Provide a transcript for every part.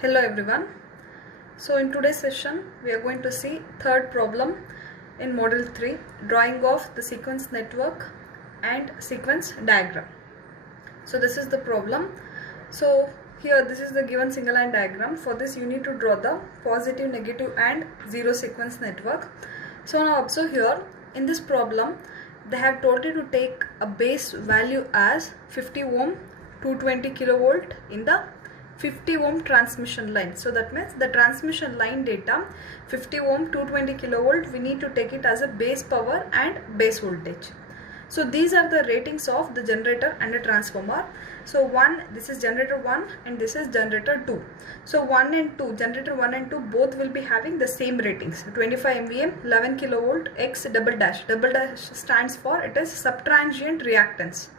Hello everyone. So in today's session we are going to see third problem in model 3, drawing of the sequence network and sequence diagram. So this is the problem. So here this is the given single line diagram. For this you need to draw the positive, negative and zero sequence network. So now observe here, in this problem they have told you to take a base value as 50 ohm 220 kilovolt in the 50 ohm transmission line. So that means the transmission line data 50 ohm 220 kilovolt, we need to take it as a base power and base voltage. So these are the ratings of the generator and a transformer. So this is generator 1 and this is generator 2. So 1 and 2, generator 1 and 2 both will be having the same ratings, 25 MVA, 11 kilovolt, X double dash. Double dash stands for it is subtransient reactance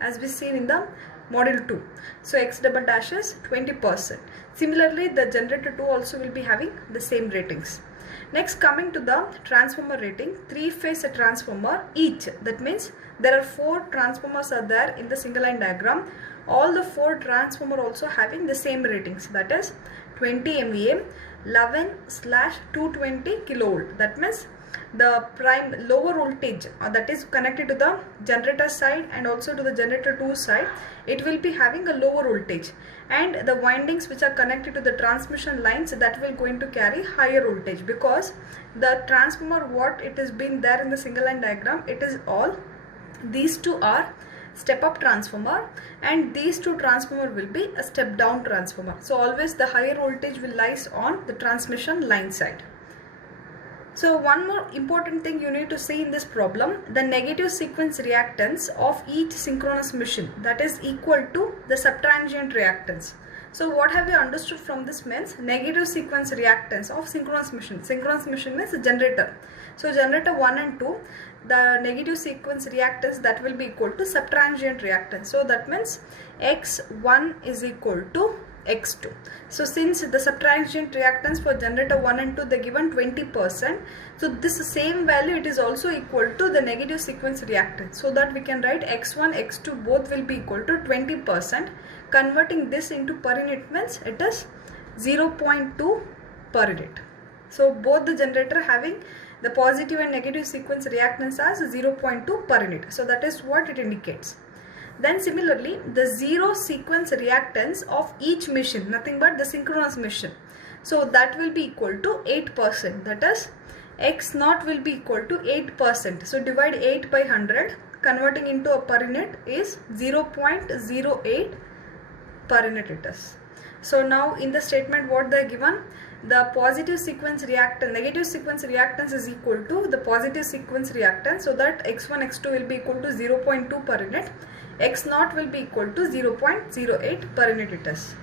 as we seen in the model 2. So X double dash is 20%. Similarly the generator 2 also will be having the same ratings. Next, coming to the transformer rating, 3-phase transformer each, that means there are 4 transformers are there in the single line diagram. All the 4 transformer also having the same ratings, that is 20 MVA, 11/220 kilovolt. That means the prime lower voltage that is connected to the generator side and also to the generator 2 side, it will be having a lower voltage, and the windings which are connected to the transmission lines, that will going to carry higher voltage, because the transformer what it is been there in the single line diagram, it is all these two are step up transformer and these two transformer will be a step down transformer. So always the higher voltage will lies on the transmission line side. So one more important thing you need to see in this problem, the negative sequence reactance of each synchronous machine, that is equal to the subtransient reactance. So what have you understood from this means negative sequence reactance of synchronous machine. Synchronous machine means generator. So generator 1 and 2, the negative sequence reactance that will be equal to subtransient reactance. So that means X1 is equal to X2. So since the subtransient reactance for generator 1 and 2 they given 20%, so this same value it is also equal to the negative sequence reactance, so that we can write X1 X2 both will be equal to 20%. Converting this into per unit means it is 0.2 per unit. So both the generator having the positive and negative sequence reactance as 0.2 per unit. So that is what it indicates. Then similarly the zero sequence reactance of each machine, nothing but the synchronous machine, so that will be equal to 8%, that is X0 will be equal to 8%. So divide 8 by 100, converting into a per unit is 0.08 per unit it is. So now in the statement what they are given, the positive sequence reactance, negative sequence reactance is equal to the positive sequence reactance, so that X1 X2 will be equal to 0.2 per unit, X0 will be equal to 0.08 per unit it is.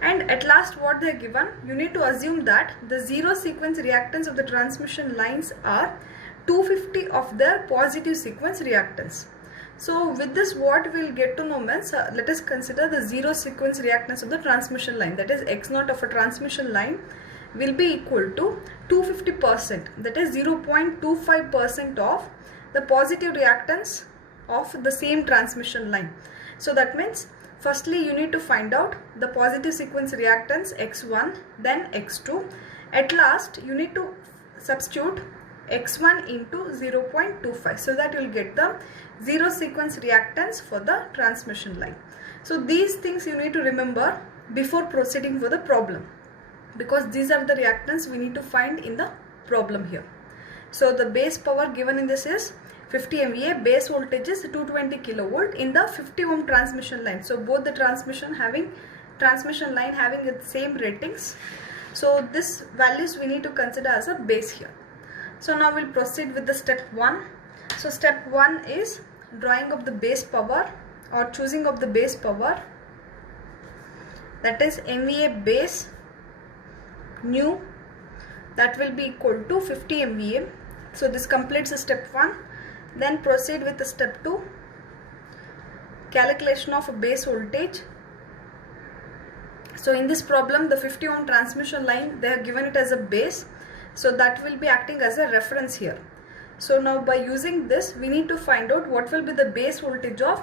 And at last what they are given, you need to assume that the zero sequence reactance of the transmission lines are 250 of their positive sequence reactance. So with this what we will get to know means, let us consider the zero sequence reactance of the transmission line, that is X0 of a transmission line will be equal to 250%, that is 0.25% of the positive reactance of the same transmission line. So that means firstly you need to find out the positive sequence reactance X1, then X2. At last you need to substitute X1 into 0.25, so that you will get the zero sequence reactance for the transmission line. So these things you need to remember before proceeding for the problem, because these are the reactance we need to find in the problem here. So the base power given in this is 50 MVA, base voltage is 220 kilovolt in the 50 ohm transmission line. So both the transmission line having the same ratings. So this values we need to consider as a base here. So now we'll proceed with the step 1. So step 1 is drawing of the base power or choosing of the base power, that is MVA base new, that will be equal to 50 MVA. So this completes the step 1. Then proceed with the step 2, calculation of a base voltage. So in this problem the 50 ohm transmission line they have given it as a base, so that will be acting as a reference here. So now by using this we need to find out what will be the base voltage of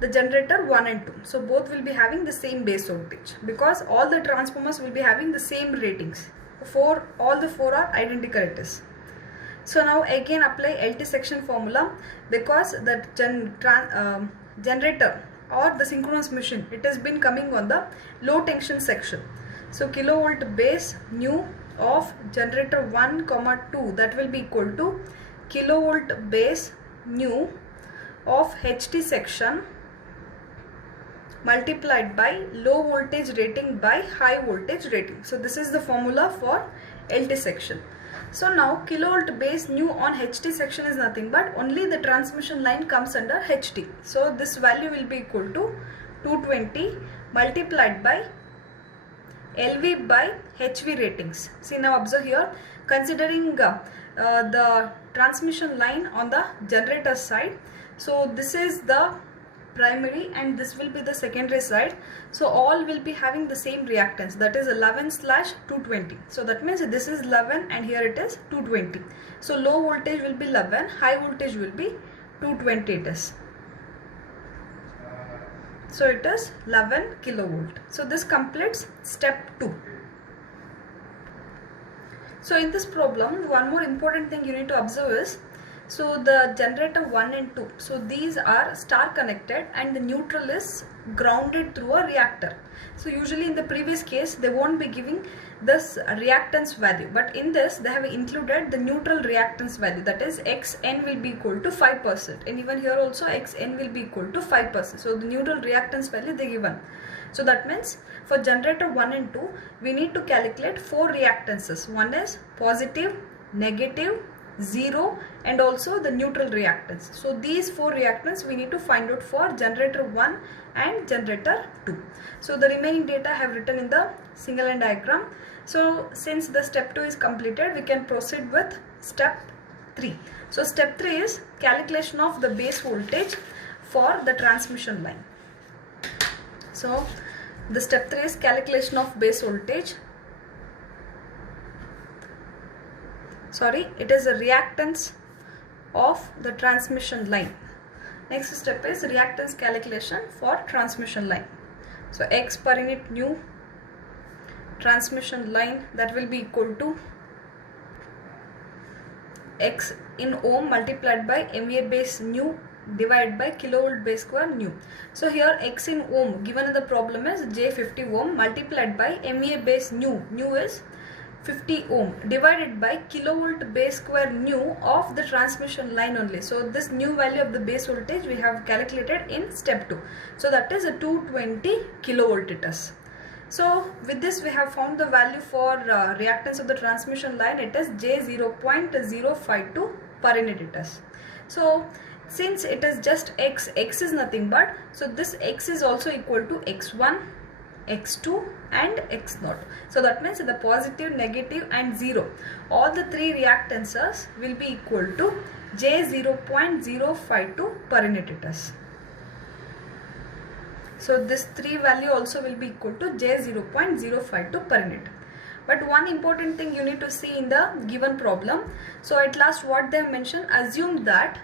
the generator 1 and 2. So both will be having the same base voltage because all the transformers will be having the same ratings. All the four are identical it is. So now again apply LT section formula because the generator or the synchronous machine, it has been coming on the low tension section. So kilovolt base nu of generator 1, 2, that will be equal to kilovolt base nu of HT section multiplied by low voltage rating by high voltage rating. So this is the formula for LT section. So now kilovolt base nu on HT section is nothing but only the transmission line comes under HT. So this value will be equal to 220 multiplied by LV by HV ratings. See, now observe here, considering the transmission line on the generator side. So this is the primary and this will be the secondary side. So all will be having the same reactance, that is 11/220. So that means this is 11 and here it is 220. So low voltage will be 11, high voltage will be 220 it is. So it is 11 kilovolt. So this completes step 2. So in this problem, one more important thing you need to observe is, so the generator 1 and 2, so these are star connected and the neutral is grounded through a reactor. So usually in the previous case they won't be giving this reactance value, but in this they have included the neutral reactance value, that is Xn will be equal to 5%, and even here also Xn will be equal to 5%. So the neutral reactance value they given. So that means for generator 1 and 2 we need to calculate 4 reactances. One is positive, negative, 0 and also the neutral reactance. So these 4 reactants we need to find out for generator 1 and generator 2. So the remaining data I have written in the single line diagram. So since the step 2 is completed, we can proceed with step 3. So step 3 is calculation of the base voltage for the transmission line. So the step 3 is calculation of base voltage. Sorry, it is a reactance of the transmission line. Next step is reactance calculation for transmission line. So X per unit nu transmission line, that will be equal to X in ohm multiplied by MVA base nu divided by kilovolt base square nu. So here X in ohm given in the problem is J50 ohm multiplied by MVA base nu. Nu is 50 ohm divided by kilovolt base square nu of the transmission line only. So this new value of the base voltage we have calculated in step 2. So that is a 220 kilovolt it is. So with this we have found the value for reactance of the transmission line. It is J0.052 per unit it is. So since it is just X is nothing but, so this X is also equal to X1, X2 and X0. So that means the positive, negative and 0, all the 3 reactances will be equal to J0.052 per unit it is. So this 3 value also will be equal to J0.052 per unit. But one important thing you need to see in the given problem. So at last what they have mentioned, assume that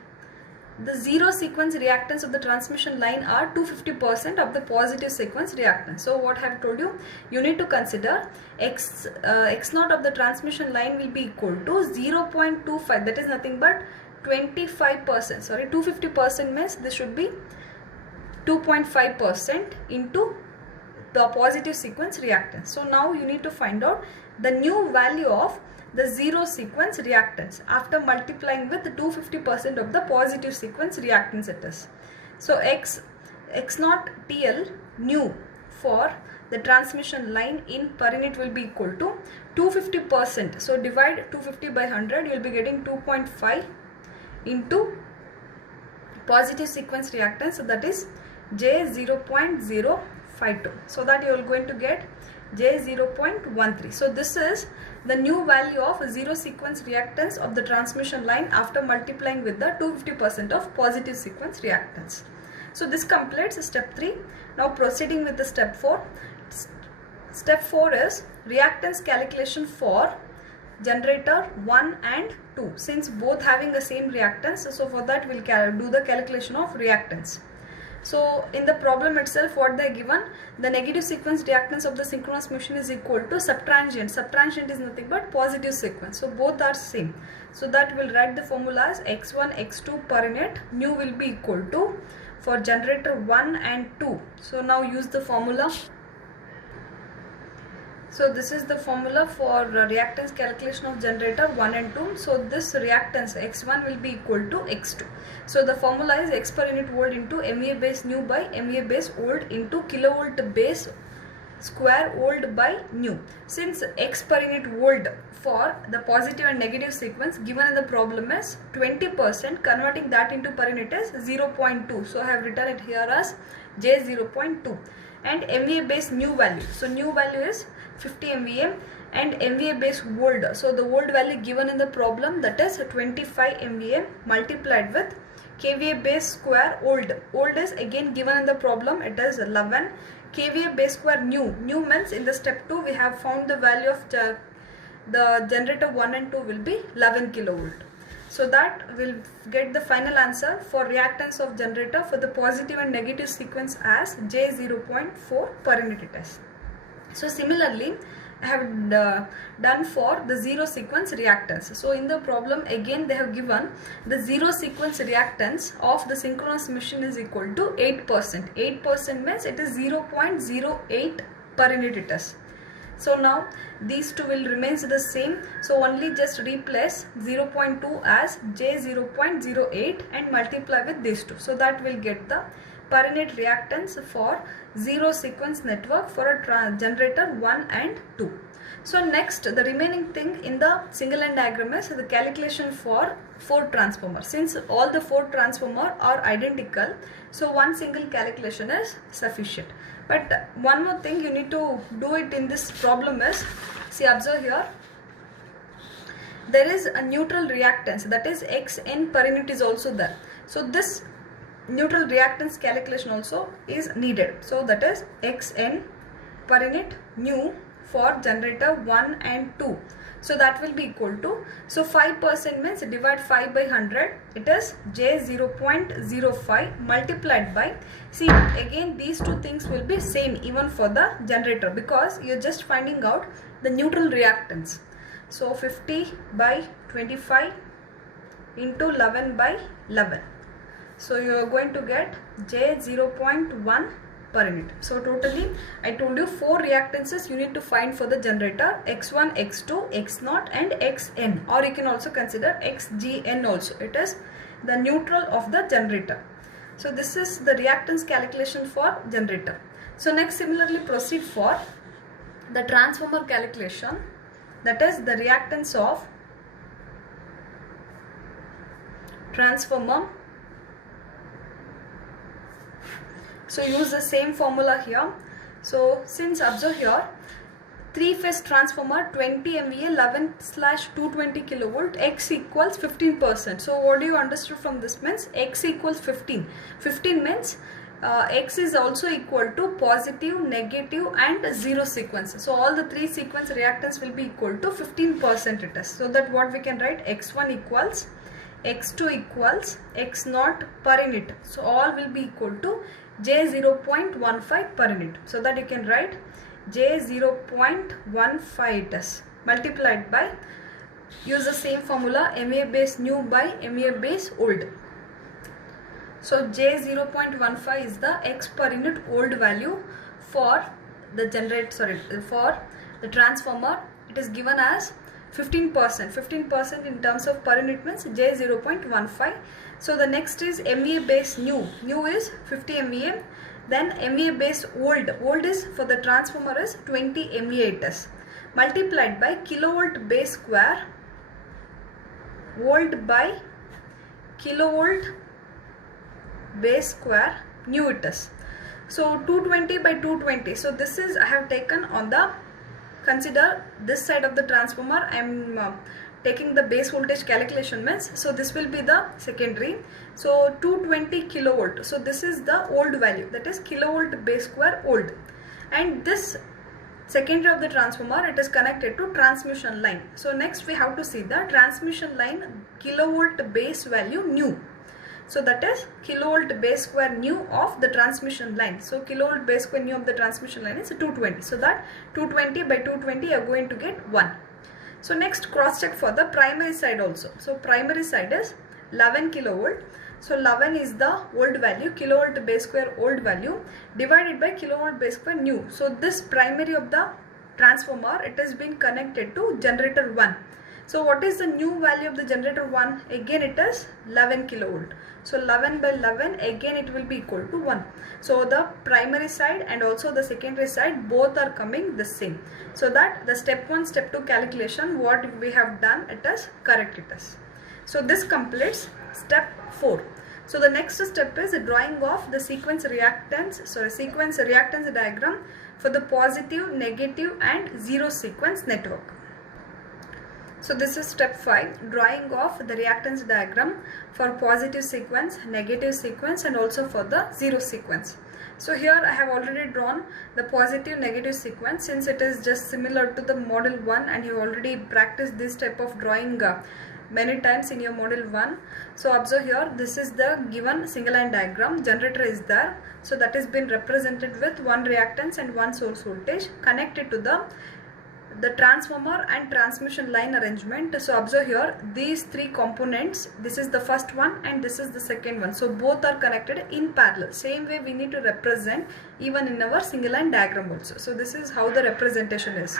the zero sequence reactance of the transmission line are 250% of the positive sequence reactance. So what I have told you, you need to consider X0 of the transmission line will be equal to 0.25, that is nothing but 25%. Sorry, 250% means this should be 2.5% into the positive sequence reactance. So now you need to find out the new value of the zero sequence reactance after multiplying with 250% of the positive sequence reactance it is. So X0 TL nu for the transmission line in per unit will be equal to 250%. So divide 250 by 100, you will be getting 2.5 into positive sequence reactance, so that is J0.052. So that you are going to get J0.13. So this is the new value of zero sequence reactance of the transmission line after multiplying with the 250% of positive sequence reactance. So this completes step 3. Now proceeding with the step 4. Step 4 is reactance calculation for generator 1 and 2. Since both having the same reactance, so for that we will do the calculation of reactance. So in the problem itself, what they are given, the negative sequence reactance of the synchronous machine is equal to subtransient. Subtransient is nothing but positive sequence. So both are same. So that will write the formula as x1 x2 per unit. Nu will be equal to for generator 1 and 2. So now use the formula. So this is the formula for reactance calculation of generator 1 and 2. So this reactance x1 will be equal to x2. So the formula is x per unit volt into MVA base nu by MVA base volt into kilovolt base square volt by nu. Since x per unit volt for the positive and negative sequence given in the problem is 20%, converting that into per unit is 0.2. So I have written it here as J 0.2. And MVA base nu value. So nu value is 50 MVA and MVA base volt. So the volt value given in the problem, that is 25 MVA multiplied with kVA base square old. Old is again given in the problem, it is 11. kVA base square nu. Nu means in the step 2 we have found the value of the generator 1 and 2 will be 11 kilovolt. So that will get the final answer for reactance of generator for the positive and negative sequence as J 0.4 per unit test. So similarly, I have done for the zero sequence reactance. So in the problem again they have given the zero sequence reactance of the synchronous machine is equal to 8%. 8% means it is 0.08 per unit test. So now these two will remain the same. So only just replace 0.2 as J 0.08 and multiply with these two. So that will get the per unit reactance for zero sequence network for a generator 1 and 2. So next, the remaining thing in the single line diagram is the calculation for 4 transformers. Since all the 4 transformers are identical, so one single calculation is sufficient. But one more thing you need to do it in this problem is, see, observe here, there is a neutral reactance, that is Xn per unit is also there. So this neutral reactance calculation also is needed. So that is Xn per unit nu for generator 1 and 2. So that will be equal to, so 5% means divide 5 by 100, it is J 0.05 multiplied by, see again these two things will be same even for the generator because you are just finding out the neutral reactance. So 50 by 25 into 11 by 11. So you are going to get J 0.1 per unit. So totally I told you 4 reactances you need to find for the generator, X1, X2, X0 and Xn, or you can also consider Xgn also. It is the neutral of the generator. So this is the reactance calculation for generator. So next similarly proceed for the transformer calculation, that is the reactance of transformer. So use the same formula here. So since observe here, 3-phase transformer 20 MVA 11/220 kilovolt, X equals 15%. So what do you understood from this means X equals 15. 15 means X is also equal to positive, negative and zero sequence. So all the 3 sequence reactance will be equal to 15% it is. So that what we can write, X1 equals, X2 equals, X0 per unit. So all will be equal to J 0.15 per unit. So that you can write J 0.15 it is multiplied by, use the same formula, MVA base nu by MVA base old. So J 0.15 is the X per unit old value for the for the transformer. It is given as 15%. 15% in terms of per unit means J 0.15. So the next is MVA base nu. Nu is 50 MVA. Then MVA base old. Old is for the transformer is 20 MVA it is. Multiplied by kilovolt base square volt by kilovolt base square nu it is. So 220 by 220. So this is I have taken on the, consider this side of the transformer. I am taking the base voltage calculation means, so this will be the secondary. So 220 kilovolt. So this is the old value, that is kilovolt base square old. And this secondary of the transformer, it is connected to transmission line. So next we have to see the transmission line kilovolt base value nu. So that is kilovolt base square nu of the transmission line. So kilovolt base square nu of the transmission line is 220. So that 220 by 220 you are going to get 1. So next cross check for the primary side also. So primary side is 11 kilovolt. So 11 is the old value, kilovolt base square old value divided by kilovolt base square new. So this primary of the transformer, it has been connected to generator 1. So what is the new value of the generator 1? Again it is 11 kilovolt. So 11 by 11, again it will be equal to 1. So the primary side and also the secondary side both are coming the same. So that the step 1, step 2 calculation what we have done, it is correct it is. So this completes step 4. So the next step is drawing of the sequence reactance diagram for the positive, negative and zero sequence network. So this is step 5, drawing of the reactance diagram for positive sequence, negative sequence and also for the zero sequence. So here I have already drawn the positive negative sequence since it is just similar to the model 1 and you already practiced this type of drawing many times in your model 1. So observe here, this is the given single line diagram. Generator is there. So that has been represented with one reactance and one source voltage connected to the transformer and transmission line arrangement. So observe here, these three components, this is the first one and this is the second one. So both are connected in parallel. Same way we need to represent even in our single line diagram also. So this is how the representation is.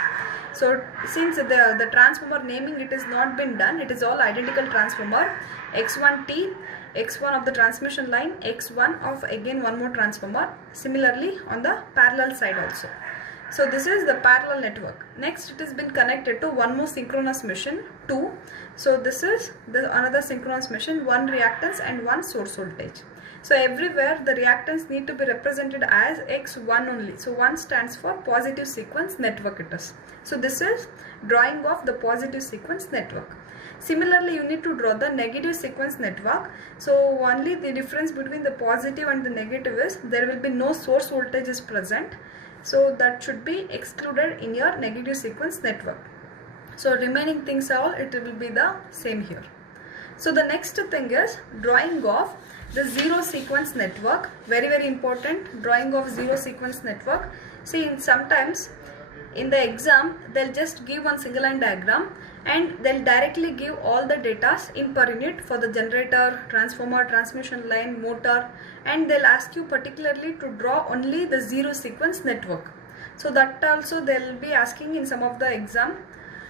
So since the transformer naming it is not been done, it is all identical transformer. X1T, X1 of the transmission line, X1 of again one more transformer. Similarly on the parallel side also. So this is the parallel network. Next it has been connected to one more synchronous machine 2. So this is the another synchronous machine, one reactance and one source voltage. So everywhere the reactance need to be represented as X1 only. So 1 stands for positive sequence network it is. So this is drawing of the positive sequence network. Similarly, you need to draw the negative sequence network. So only the difference between the positive and the negative is there will be no source voltage is present. So that should be excluded in your negative sequence network. So remaining things all it will be the same here. So the next thing is drawing of the zero sequence network. Very important, drawing of zero sequence network. See, sometimes in the exam they'll just give one single line diagram and they'll directly give all the data in per unit for the generator, transformer, transmission line, motor, and they'll ask you particularly to draw only the zero sequence network. So that also they'll be asking in some of the exam.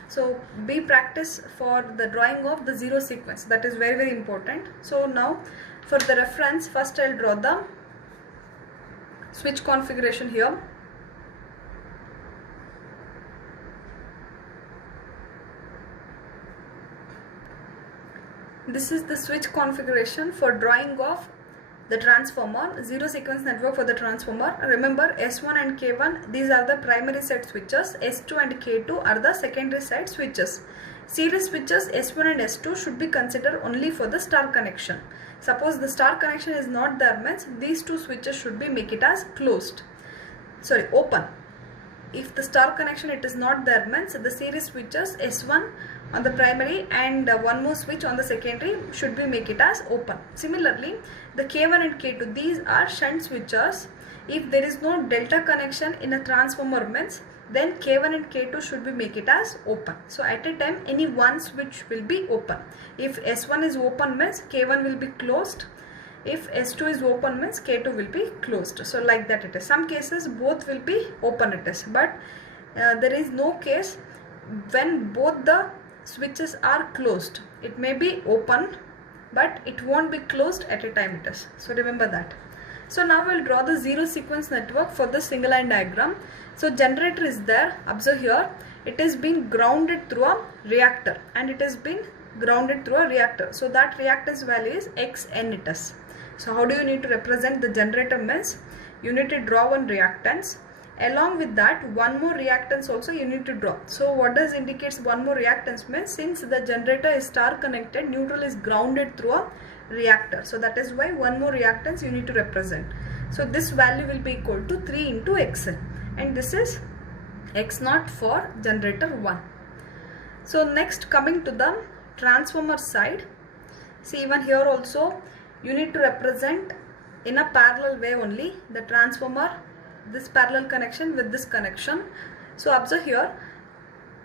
So be practice for the drawing of the zero sequence. That is very important. So now for the reference, first I'll draw the switch configuration here. This is the switch configuration for drawing of the transformer, zero sequence network for the transformer. Remember S1 and K1, these are the primary side switches. S2 and K2 are the secondary side switches. Series switches S1 and S2 should be considered only for the star connection. Suppose the star connection is not there, means these two switches should be make it as open. If the star connection it is not there, means the series switches S1 on the primary and one more switch on the secondary should be make it as open. Similarly, the K1 and K2, these are shunt switches. If there is no delta connection in a transformer, means then K1 and K2 should be make it as open. So at a time any one switch will be open. If S1 is open, means K1 will be closed. If S2 is open, means K2 will be closed. So like that it is. Some cases both will be open it is, but there is no case when both the switches are closed. It may be open but it won't be closed at a time it is. So remember that. So now we'll draw the zero sequence network for the single line diagram. So generator is there. Observe here, it is being grounded through a reactor and it is being grounded through a reactor. So that reactance value is Xn it is. So how do you need to represent the generator, means you need to draw one reactance. Along with that, one more reactance also you need to draw. So what does indicates one more reactance, means since the generator is star connected, neutral is grounded through a reactor. So that is why one more reactance you need to represent. So this value will be equal to 3 into Xn, and this is X0 for generator 1. So next, coming to the transformer side, see even here also you need to represent in a parallel way only the transformer, this parallel connection with this connection. So observe here,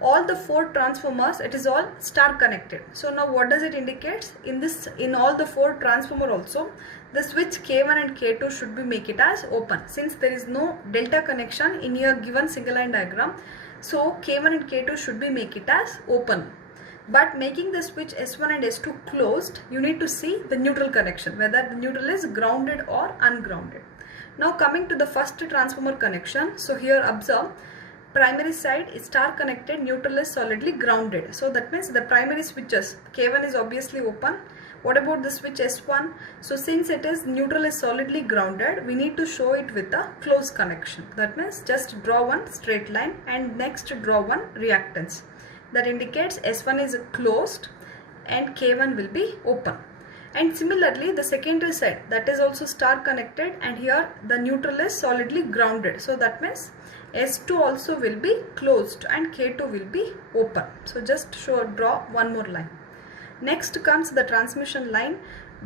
all the 4 transformers, it is all star connected. So now what does it indicate? In all the 4 transformer also, the switch K1 and K2 should be make it as open, since there is no delta connection in your given single line diagram. So K1 and K2 should be make it as open. But making the switch S1 and S2 closed, you need to see the neutral connection, whether the neutral is grounded or ungrounded. Now coming to the first transformer connection. So here observe, primary side is star connected, neutral is solidly grounded. So that means the primary switches K1 is obviously open. What about the switch S1? So since it is neutral is solidly grounded, we need to show it with a close connection. That means just draw one straight line and next draw one reactance. That indicates S1 is closed and K1 will be open. And similarly the secondary side, that is also star connected, and here the neutral is solidly grounded. So that means S2 also will be closed and K2 will be open. So just draw one more line. Next comes the transmission line.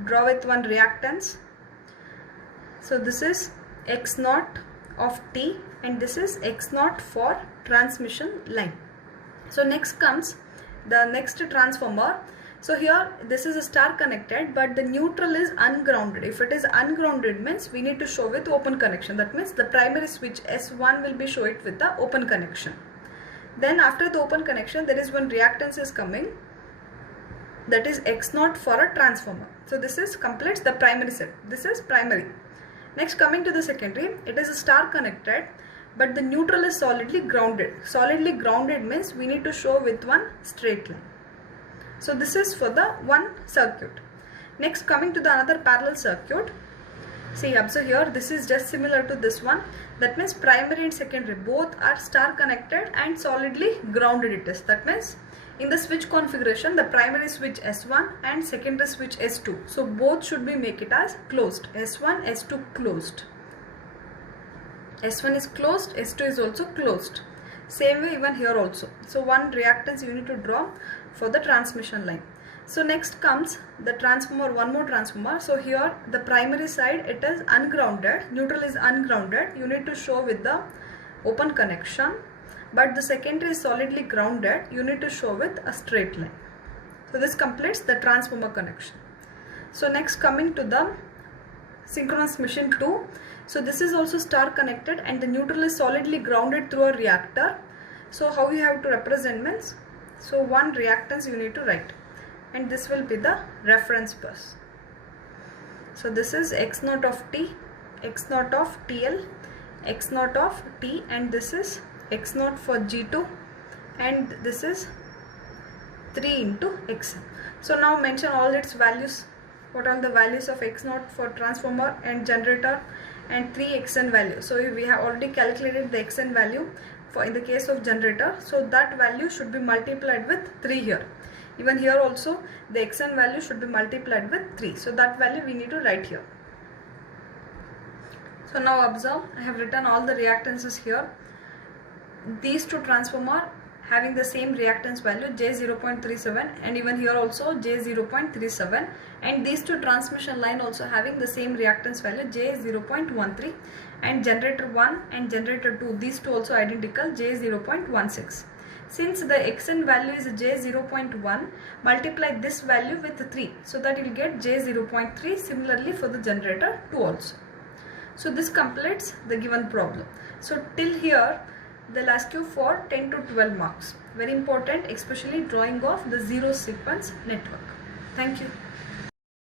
Draw with one reactance. So this is X0 of T and this is X0 for transmission line. So next comes the next transformer. So here this is a star connected, but the neutral is ungrounded. If it is ungrounded means we need to show with open connection. That means the primary switch S1 will be show it with the open connection. Then after the open connection there is one reactance is coming, that is X0 for a transformer. So this is completes the primary set. This is primary. Next coming to the secondary, it is a star connected, but the neutral is solidly grounded. Solidly grounded means we need to show with one straight line. So this is for the one circuit. Next coming to the another parallel circuit. See, observe here, this is just similar to this one. That means primary and secondary both are star connected and solidly grounded it is. That means in the switch configuration, the primary switch S1 and secondary switch S2. So both should be make it as closed. S1, S2 closed. S1 is closed, S2 is also closed. Same way even here also. So one reactance you need to draw for the transmission line. So next comes the transformer, one more transformer. So here the primary side it is ungrounded, neutral is ungrounded. You need to show with the open connection. But the secondary is solidly grounded. You need to show with a straight line. So this completes the transformer connection. So next coming to the synchronous machine 2. So this is also star connected and the neutral is solidly grounded through a reactor. So how you have to represent means, so one reactance you need to write and this will be the reference bus. So this is X0 of T, X0 of TL, X0 of T, and this is X0 for G2 and this is 3 into Xn. So now mention all its values. What are the values of X0 for transformer and generator and 3 Xn value. So we have already calculated the Xn value for in the case of generator. So that value should be multiplied with 3 here. Even here also the Xn value should be multiplied with 3. So that value we need to write here. So now observe, I have written all the reactances here. These two transformer having the same reactance value J0.37 and even here also J0.37, and these two transmission line also having the same reactance value J0.13, and generator 1 and generator 2, these two also identical J0.16. Since the Xn value is J0.1, multiply this value with 3, so that you will get J0.3. Similarly for the generator 2 also. So this completes the given problem. So till here they'll ask you for 10 to 12 marks. Very important, especially drawing of the zero sequence network. Thank you.